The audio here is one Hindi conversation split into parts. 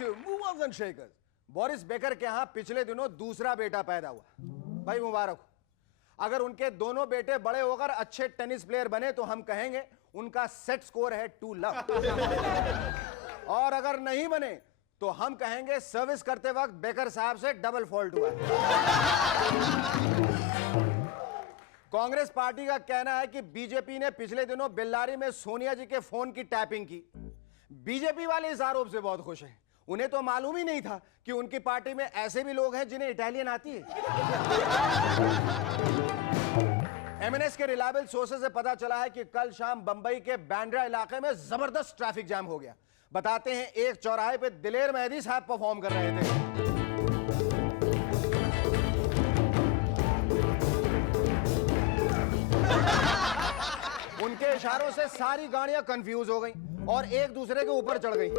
to Movers and Shakers. Boris Becker के यहां पिछले दिनों दूसरा बेटा पैदा हुआ। भाई मुबारक हो। अगर उनके दोनों बेटे बड़े होकर अच्छे टेनिस प्लेयर बने तो हम कहेंगे उनका सेट स्कोर है 2 लव। और अगर नहीं बने तो हम कहेंगे सर्विस करते वक्त बेकर साहब से डबल फॉल्ट हुआ। कांग्रेस पार्टी का कहना है कि बीजेपी ने पिछले दिनों बेल्लारी में सोनिया जी के फोन की टैपिंग की। बीजेपी वाले इस आरोप से बहुत खुश हैं। उन्हें तो मालूम ही नहीं था कि उनकी पार्टी में ऐसे भी लोग हैं जिन्हें इटालियन आती है। एमएनएस के रिलायबल सोर्सेज से पता चला है कि कल शाम बंबई के बांद्रा इलाके में जबरदस्त ट्रैफिक जैम हो गया। बताते हैं एक चौराहे पे दिलेर मेहदी साहब परफॉर्म कर रहे थे। उनके इशारों से सारी गाड़ियां कंफ्यूज हो गई और एक दूसरे के ऊपर चढ़ गई।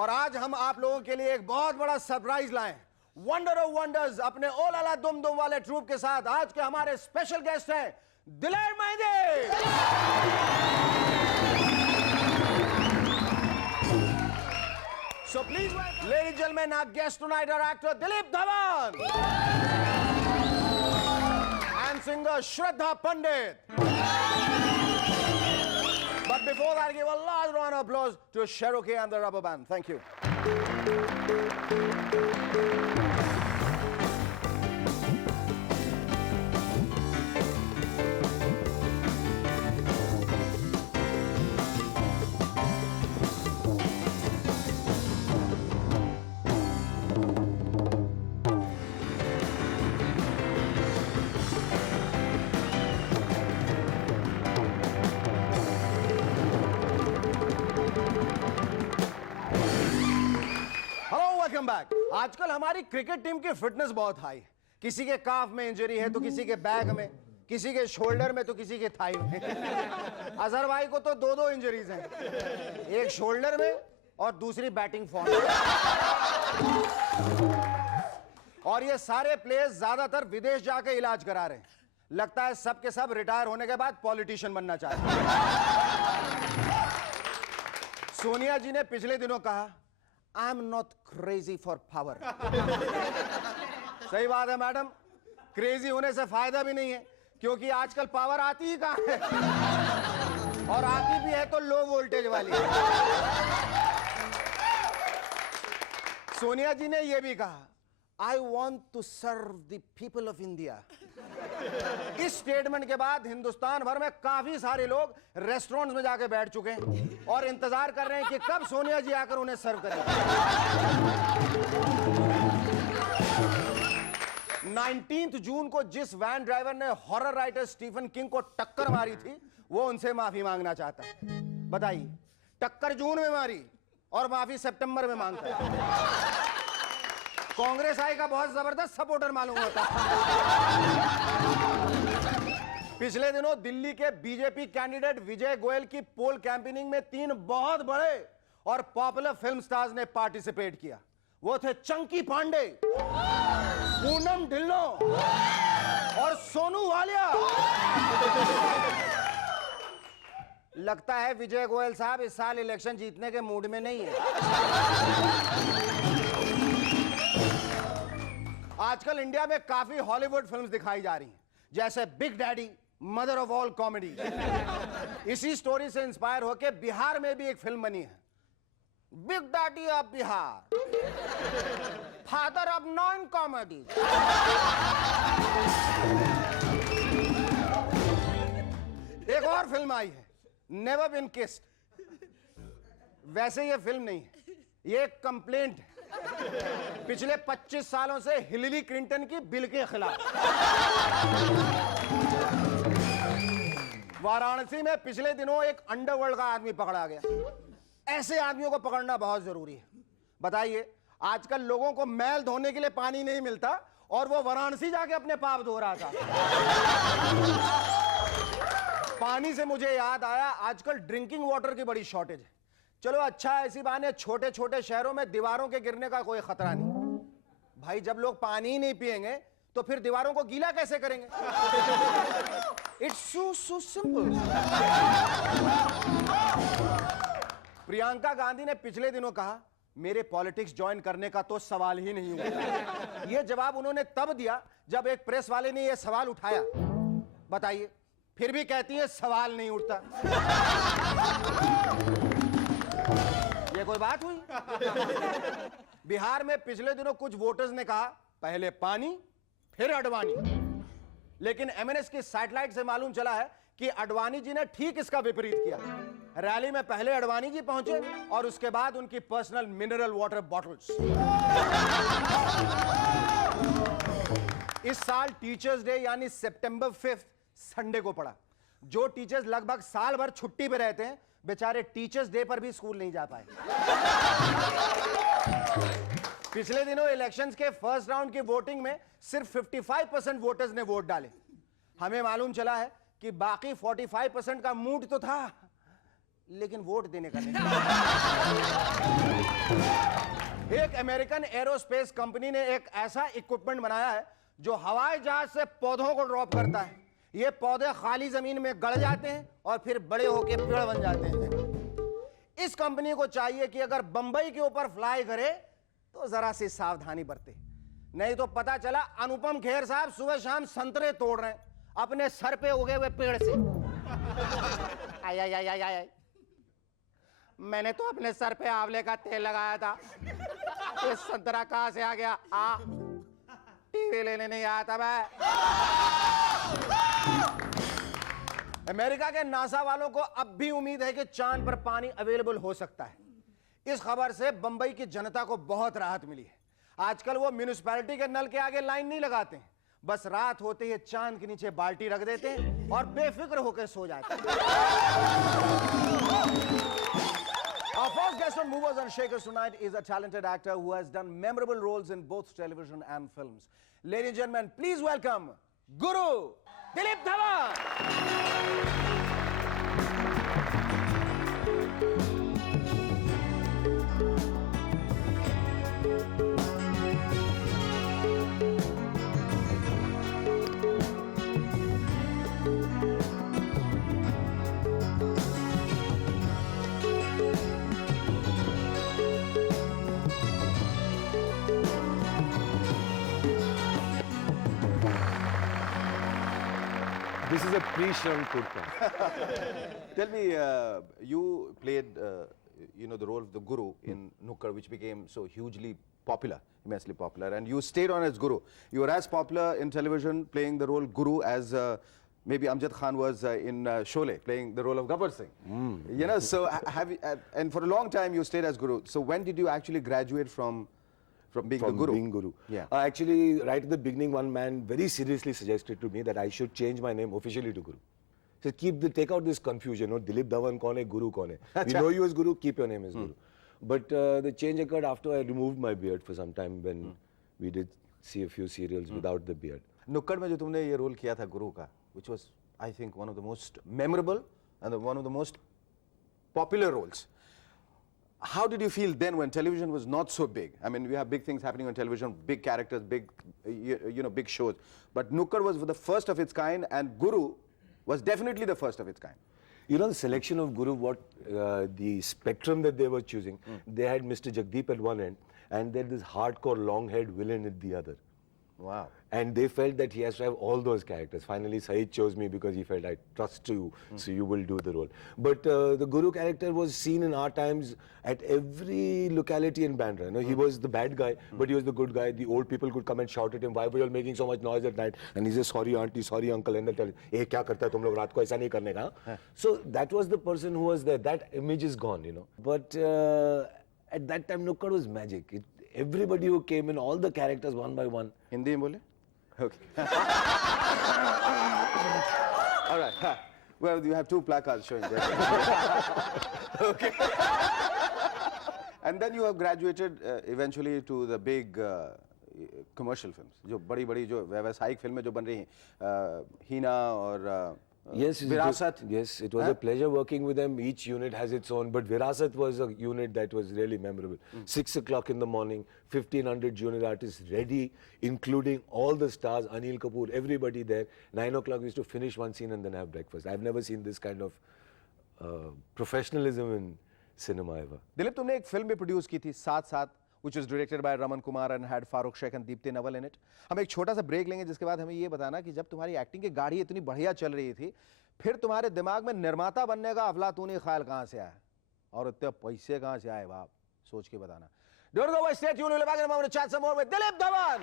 और आज हम आप लोगों के लिए एक बहुत बड़ा सरप्राइज लाए हैं। वंडर ऑफ वंडर्स अपने ओ लाला दुम दुम वाले ट्रूप के साथ आज के हमारे स्पेशल गेस्ट हैं दिलेर Mehdi. So please welcome, ladies and gentlemen, our guest tonight, our actor Dilip Dhawan and singer Shraddha Pandit. But before that, give a large round of applause to Cherokee and the Rubber Band. Thank you. Welcome back. आजकल हमारी क्रिकेट टीम की फिटनेस बहुत हाई है। किसी के काफ में इंजरी है तो किसी के बैक में, किसी के शोल्डर में तो किसी के थाई में। अजहर भाई को तो 2 इंजरीज हैं, एक शोल्डर में और दूसरी बैटिंग फॉर्म में। और ये सारे प्लेयर्स ज्यादातर विदेश जाके इलाज करा रहे हैं। लगता है सब के सब रिटायर होने के बाद पॉलिटिशियन बनना चाहते हैं। सोनिया जी ने पिछले दिनों कहा I am not crazy for power. सही बात है मैडम, क्रेजी होने से फायदा भी नहीं है क्योंकि आजकल पावर आती ही कहां है, और आती भी है तो लो वोल्टेज वाली। सोनिया जी ने यह भी कहा I want to serve the people of India. इस स्टेटमेंट के बाद हिंदुस्तान भर में काफी सारे लोग रेस्टोरेंट्स में जाके बैठ चुके हैं और इंतजार कर रहे हैं कि कब सोनिया जी आकर उन्हें सर्व करें। 19 जून को जिस वैन ड्राइवर ने हॉरर राइटर स्टीफन किंग को टक्कर मारी थी वो उनसे माफी मांगना चाहता है। बताइए, टक्कर जून में मारी और माफी सितंबर में मांगता है। कांग्रेस आई का बहुत जबरदस्त सपोर्टर मालूम होता है। पिछले दिनों दिल्ली के बीजेपी कैंडिडेट विजय गोयल की पोल कैंपेनिंग में 3 बहुत बड़े और पॉपुलर फिल्म स्टार्स ने पार्टिसिपेट किया। वो थे चंकी पांडे, पूनम ढिल्लो और सोनू वालिया। लगता है विजय गोयल साहब इस साल इलेक्शन जीतने के मूड में नहीं है। आजकल इंडिया में काफी हॉलीवुड फिल्म्स दिखाई जा रही हैं, जैसे big daddy, mother of all comedy. इसी स्टोरी से इंस्पायर होकर बिहार में भी एक फिल्म बनी है, big daddy of Bihar, father of 9 comedy. एक और फिल्म आई है, नेवर बीन किस्ड। वैसे ये फिल्म नहीं है, ये एक कंप्लेंट है पिछले 25 सालों से हिलरी क्लिंटन की बिल के खिलाफ। वाराणसी में पिछले दिनों एक अंडरवर्ल्ड का आदमी पकड़ा गया। ऐसे आदमियों को पकड़ना बहुत जरूरी है। बताइए, आजकल लोगों को मैल धोने के लिए पानी नहीं मिलता और वो वाराणसी जाके अपने पाप धो रहा था। पानी से मुझे याद आया, आजकल ड्रिंकिंग वाटर की बड़ी शॉर्टेज है। चलो अच्छा है, इसी बहाने छोटे छोटे शहरों में दीवारों के गिरने का कोई खतरा नहीं। भाई जब लोग पानी ही नहीं पिएंगे तो फिर दीवारों को गीला कैसे करेंगे? It's so simple. Priyanka Gandhi ने पिछले दिनों कहा मेरे पॉलिटिक्स ज्वाइन करने का तो सवाल ही नहीं उठा। यह जवाब उन्होंने तब दिया जब एक प्रेस वाले ने यह सवाल उठाया। बताइए, फिर भी कहती है सवाल नहीं उठता। यह कोई बात हुई? बिहार में पिछले दिनों कुछ वोटर्स ने कहा पहले पानी फिर अडवाणी, लेकिन एमएनएस की सैटेलाइट से मालूम चला है कि अडवाणी जी ने ठीक इसका विपरीत किया। रैली में पहले अडवाणी जी पहुंचे और उसके बाद उनकी पर्सनल मिनरल वाटर बॉटल्स। इस साल टीचर्स डे यानी सितंबर 5 संडे को पड़ा। जो टीचर्स लगभग साल भर छुट्टी पे रहते हैं, बेचारे टीचर्स डे पर भी स्कूल नहीं जा पाए। पिछले दिनों इलेक्शंस के फर्स्ट राउंड की वोटिंग में सिर्फ 55% वोटर्स ने वोट डाले। हमें मालूम चला है कि बाकी 45% का मूड तो था, लेकिन वोट देने का नहीं। एक अमेरिकन एरोस्पेस कंपनी ने एक ऐसा इक्विपमेंट बनाया है जो हवाई जहाज से पौधों को ड्रॉप करता है। ये पौधे खाली जमीन में गड़ जाते हैं और फिर बड़े होकर पेड़ बन जाते हैं। इस कंपनी को चाहिए कि अगर बंबई के ऊपर फ्लाई करे तो जरा सी सावधानी बरते, नहीं तो पता चला अनुपम खेर साहब सुबह शाम संतरे तोड़ रहे हैं अपने सर पे उगे हुए पेड़ से। आय आय आय आय आय, मैंने तो अपने सर पे आंवले का तेल लगाया था, ये संतरा कहां से आ गया? टीवी लेने नहीं आया था मैं। अमेरिका के नासा वालों को अब भी उम्मीद है कि चांद पर पानी अवेलेबल हो सकता है। इस खबर से बंबई की जनता को बहुत राहत मिली है। आजकल वो म्यूनिसिपैलिटी के नल के आगे लाइन नहीं लगाते हैं, बस रात होते ही चांद के नीचे बाल्टी रख देते हैं और बेफिक्र होकर सो जाते हैं। Our first guest on Movers and Shakers tonight is a talented actor who has done memorable roles in both television and films. Ladies and gentlemen, please welcome Guru Dilip Dhawan. This is a pre-shrunk kurta. Tell me, you played, the role of the Guru in Nukkad, which became so hugely popular, immensely popular, and you stayed on as Guru. You were as popular in television playing the role Guru as maybe Amjad Khan was in Sholay, playing the role of Gabbar Singh. So and for a long time you stayed as Guru. So when did you actually graduate from being the Guru? Being Guru. Yeah. Actually, right at the beginning, one man very seriously suggested to me that I should change my name officially to Guru. He said, take out this confusion, Dilip Dhawan kaun hai, Guru kaun hai. We know you as Guru, keep your name as Guru. But the change occurred after I removed my beard for some time when we did see a few serials without the beard. Nukkad में जो तुमने ये रोल किया था गुरु का, which was I think one of the most memorable and one of the most popular roles. How did you feel then when television was not so big? I mean, we have big things happening on television, big characters, big, big shows. But Nukkad was the first of its kind, and Guru was definitely the first of its kind. The selection of Guru, the spectrum that they were choosing, they had Mr. Jagdeep at one end, and then this hardcore long-haired villain at the other. Wow. And they felt that he has to have all those characters. Finally, Saeed chose me because he felt, I trust you, so you will do the role. But the Guru character was seen in our times at every locality in Bandra. He was the bad guy, but he was the good guy. The old people could come and shout at him, why were you all making so much noise at night? And he says, sorry auntie, sorry uncle. And they'll tell him, hey, kya karta hai tum log raat ko aisa nahi karne ka? So that was the person who was there. That image is gone, But at that time, Nukkad was magic. Everybody who came in, all the characters one by one. Hindi mein bole? Okay. All right. Well, you have two placards showing that. Okay. And then you have graduated eventually to the big commercial films. जो बड़ी-बड़ी जो व्यावसायिक फिल्में जो बन रही हैं, हीना और Yes, Virasat. Yes, it was a pleasure working with them. Each unit has its own, but Virasat was a unit that was really memorable. 6 o'clock in the morning, 1,500 junior artists ready, including all the stars, Anil Kapoor, everybody there. 9 o'clock we used to finish one scene and then have breakfast. I've never seen this kind of professionalism in cinema ever. Dilip, तुमने एक फिल्म भी प्रोड्यूस की थी साथ साथ, which was directed by Raman Kumar and had Farooq Sheikh and Deepti Nawal in it. हम एक छोटा सा ब्रेक लेंगे, जिसके बाद हमें ये बताना कि जब तुम्हारी एक्टिंग की गाड़ी इतनी बढ़िया चल रही थी, फिर तुम्हारे दिमाग में निर्माता बनने का अफलातूनी ख्याल कहाँ से आया और इतने पैसे कहाँ से आए बाप, सोच के बताना. Don't go away, stay tuned. We'll be back in a moment to chat some more with Dilip Dhawan.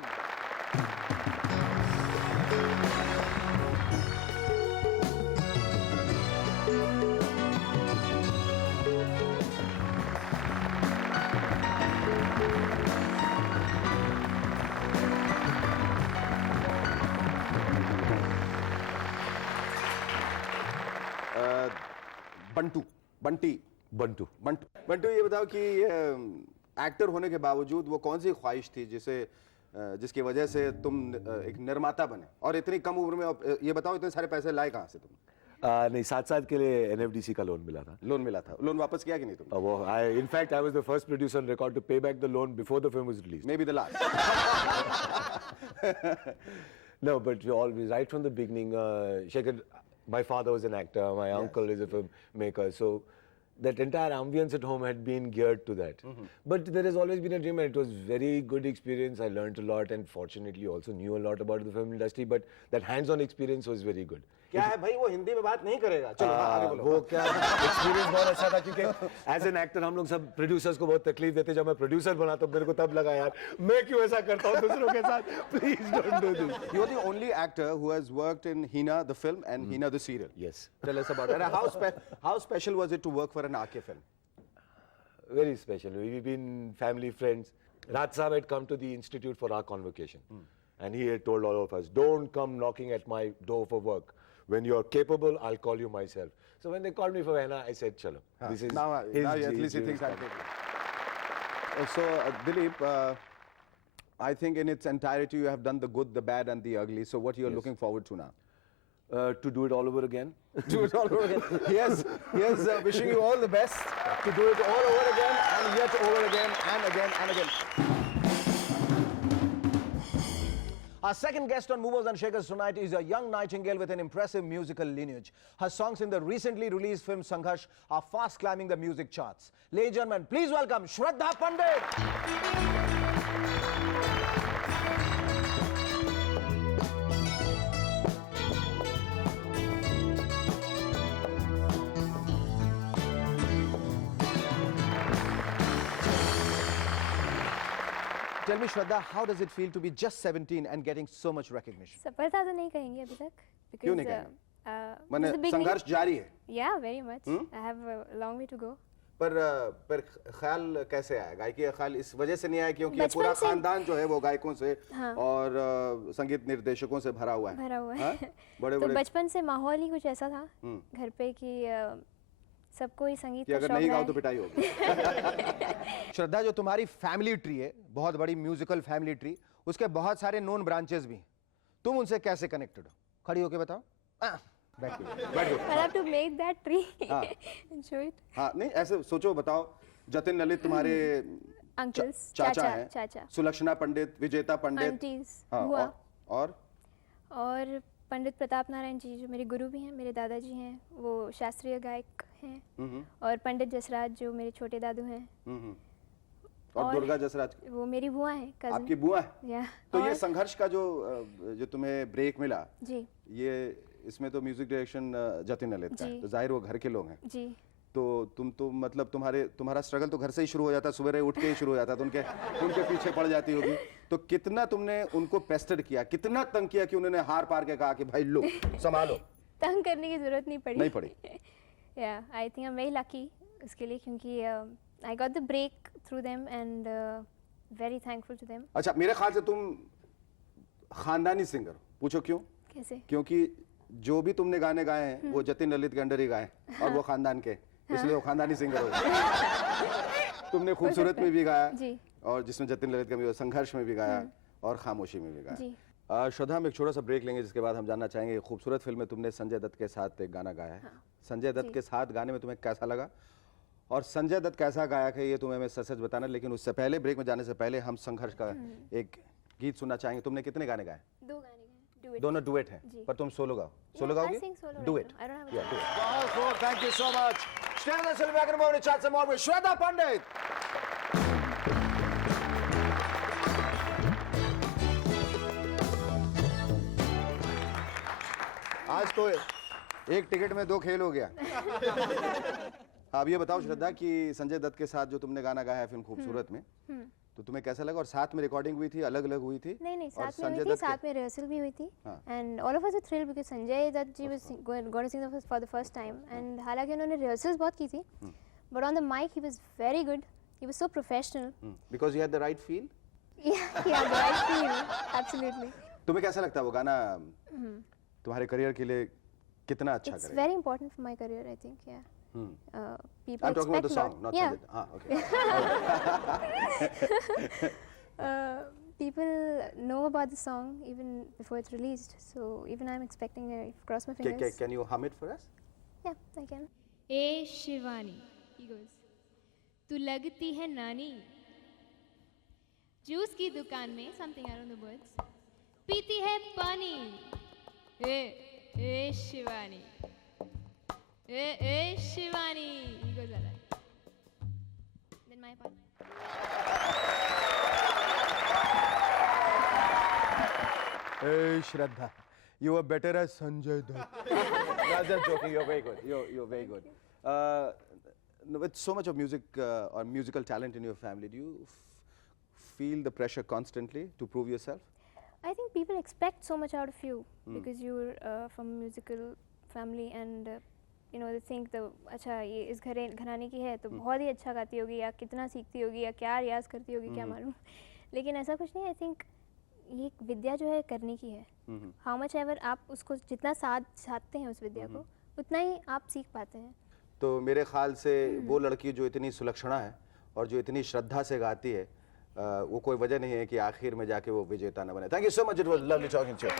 Bunty Bantu, ये बताओ कि एक्टर होने के बावजूद वो कौन सी ख्वाहिश थी जिसकी वजह से तुम एक निर्माता बने, और इतनी कम उम्र में, ये बताओ इतने सारे पैसे लाए कहाँ से तुम? नहीं, 7 साल के लिए NFDC का लोन मिला था. लोन मिला था, लोन वापस किया कि नहीं तुमने? वो in fact I was the first producer on record to pay back the loan before the film was released. Maybe the last. No, but we always, right from the beginning, Shekhar, my father was an actor, my uncle is a filmmaker, so that entire ambience at home had been geared to that. But there has always been a dream, and it was very good experience. I learned a lot, and fortunately also knew a lot about the film industry, but that hands-on experience was very good. क्या है भाई, वो हिंदी में बात नहीं करेगा. चलो आगे बोलो. वो क्या एक्सपीरियंस बहुत अच्छा था, क्योंकि एज एन एक्टर हम लोग सब प्रोड्यूसर्स को बहुत तकलीफ देते. जब मैं प्रोड्यूसर बना तो मेरे को तब लगा, यार मैं क्यों ऐसा करता हूँ दूसरों के साथ. Please don't do this. You are the only actor who has worked in Hina the film and Hina the serial. Yes. Tell us about it. And how special was it to work for an RK film? Very special. We've been family friends. Raj Saab had come to the institute for our convocation, and he had told all of us, don't come knocking at my door for work. When you're capable, I'll call you myself. So when they called me for Henna, I said, chalo. This is now at least he thinks I'm capable. So Dilip, I think in its entirety you have done the good, the bad and the ugly. So what you're looking forward to now? To do it all over again. Do it all over again. Yes, wishing you all the best to do it all over again and yet over again and again and again. Our second guest on Movers and Shakers tonight is a young nightingale with an impressive musical lineage. Her songs in the recently released film Sangharsh are fast climbing the music charts. Ladies and gentlemen, please welcome Shraddha Pandit. Tell me, Shraddha, how does it feel to be just 17 and getting so much recognition? सफलता तो नहीं कहेंगे अभी तक. क्यों नहीं कहेंगे? माने संघर्ष जारी है. Yeah, very much. I have a long way to go. पर ख्याल कैसे आया? गायकी का ख्याल इस वजह से नहीं आया क्योंकि पूरा खानदान जो है वो गायकों से और संगीत निर्देशकों से भरा हुआ है. भरा हुआ है. बड़े तो बचपन से माहौल ही कुछ ऐसा था घर पे कि सबको ही संगीत का शौक है. अगर नहीं गाओ तो पिटाई होगी. श्रद्धा, जो तुम्हारी फैमिली ट्री है, बहुत बड़ी म्यूजिकल फैमिली ट्री, उसके बहुत सारे नोन ब्रांचेस भी, तुम उनसे कैसे कनेक्टेड हो? खड़ी होके बताओ. बैठ गो. I have to make that tree and show it. हाँ, नहीं ऐसे सोचो, बताओ. जतिन ललित तुम्हारे Uncles, चाचा हैं, चाचा. सुलक्षणा पंडित, विजेता पंडित, Aunties, हाँ, बुआ. और पंडित प्रताप नारायण जी जो मेरे गुरु भी हैं, मेरे दादाजी हैं, वो शास्त्रीय गायक हैं. और पंडित जसराज जो मेरे छोटे दादू हैं. और दुर्गा जसराज वो मेरी बुआ है, cousin. आपकी बुआ है. या तो ये संघर्ष का जो तुम्हें ब्रेक मिला, जी, ये इसमें तो म्यूजिक डायरेक्शन जतिन ललित का है, तो जाहिर वो घर के लोग हैं. जी. तो तुम तो मतलब तुम्हारा स्ट्रगल तो घर से ही शुरू हो जाता, सुबह उठ के ही शुरू हो जाता, तो उनके पीछे पड़ जाती होगी. तो कितना तुमने उनको पेस्टर किया, कितना तंग किया कि उन्होंने हार पार के कहा कि भाई लो संभालो? तंग करने की जरूरत नहीं पड़ी. Yeah, I think I'm very lucky उसके लिए, क्योंकि I got the break through them and very thankful to them. अच्छा, मेरे ख्याल से तुम खानदानी सिंगर हो. पूछो क्यों? कैसे? क्योंकि जो भी तुमने गाने गाए हैं वो जतिन ललित के अंडर ही गाए, और वो खानदान के, इसलिए वो खानदानी सिंगर हो. तुमने खूबसूरत में भी गाया, और जिसमें जतिन ललित का भी, संघर्ष में भी गाया, और खामोशी में भी गाया. श्रद्धा, हम एक छोटा सा ब्रेक लेंगे, जिसके बाद हम जानना चाहेंगे खूबसूरत फिल्म में तुमने संजय दत्त के साथ एक गाना गाया है. संजय दत्त के साथ गाने में तुम्हें कैसा लगा, और संजय दत्त कैसा गायक है ये तुम्हें हमें सच बताना. लेकिन उससे पहले, ब्रेक में जाने से पहले, हम संघर्ष का एक गीत सुनना चाहेंगे. तुमने कितने गाने गाए? 2 गाने गाए. दोनों डुएट हैं, पर तुम सोलो गाओ. सोलो गाओगे? Duet. I don't have a बहुत thank you so much Stay with us, we'll be back in a moment to chat some more with Shraddha Pandit. आज तो एक टिकट में दो खेल हो गया। अब ये बताओ श्रद्धा कि संजय दत्त के साथ जो तुमने गाना गाया है फिल्म खूबसूरत में, तो तुम्हें कैसा लगा? और साथ में रिकॉर्डिंग हुई थी, अलग अलग हुई थी? नहीं और साथ में संजय हुई थी, दत्त के- साथ में रिहर्सल भी हुई थी हाँ। And all of us were thrilled because Sanjay Dutt ji was going to sing for the first time and हालांकि उन्होंने रिहर्सल्स बहुत की थी but on the mic he was very good, he was so professional. Because you had the right feel? या राइट फील एब्सोल्युटली। तुम्हें कैसा लगता है वो गाना तुम्हारे करियर के लिए कितना अच्छा It's करेगा? very important for my career, I think. Yeah. People I'm talking about the expect a song, lot. not yeah. Sanjay. Okay. People know about the song even before it's released, so even I'm expecting it. Cross my fingers. Can you hum it for us? Yeah, I can. A Shivani, he goes, तू लगती है नानी, जूस की दुकान में something around the words, पीती है पानी, ए शिवानी, ए Shivani, he goes like that. Then my part. Hey Shraddha, you are better as Sanjay Dutt. No, just joking. You're very good. You're very good. With so much of music or musical talent in your family, do you feel the pressure constantly to prove yourself? I think people expect so much out of you because you're from a musical family and you know they think the अच्छा ये इस घराने की है तो बहुत ही अच्छा गाती होगी या कितना सीखती होगी या क्या रियाज करती होगी क्या मालूम। लेकिन ऐसा कुछ नहीं। आई थिंक ये एक विद्या जो है करने की है। हाउ मच एवर आप उसको जितना साधते हैं उस विद्या को उतना ही आप सीख पाते हैं। तो मेरे ख्याल से वो लड़की जो इतनी सुलक्षणा है और जो इतनी श्रद्धा से गाती है वो कोई वजह नहीं है कि आखिर में जाके वो विजेता न बने। Thank you so much, it was lovely talking to you.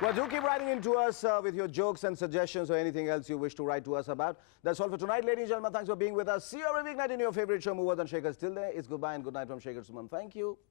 Well, do keep writing into us with your jokes and suggestions or anything else you wish to write to us about. That's all for tonight, ladies and gentlemen. Thanks for being with us. See you every weeknight in your favorite show, Movers and Shakers. Till then, it's goodbye and good night from Shaker Suman. Thank you.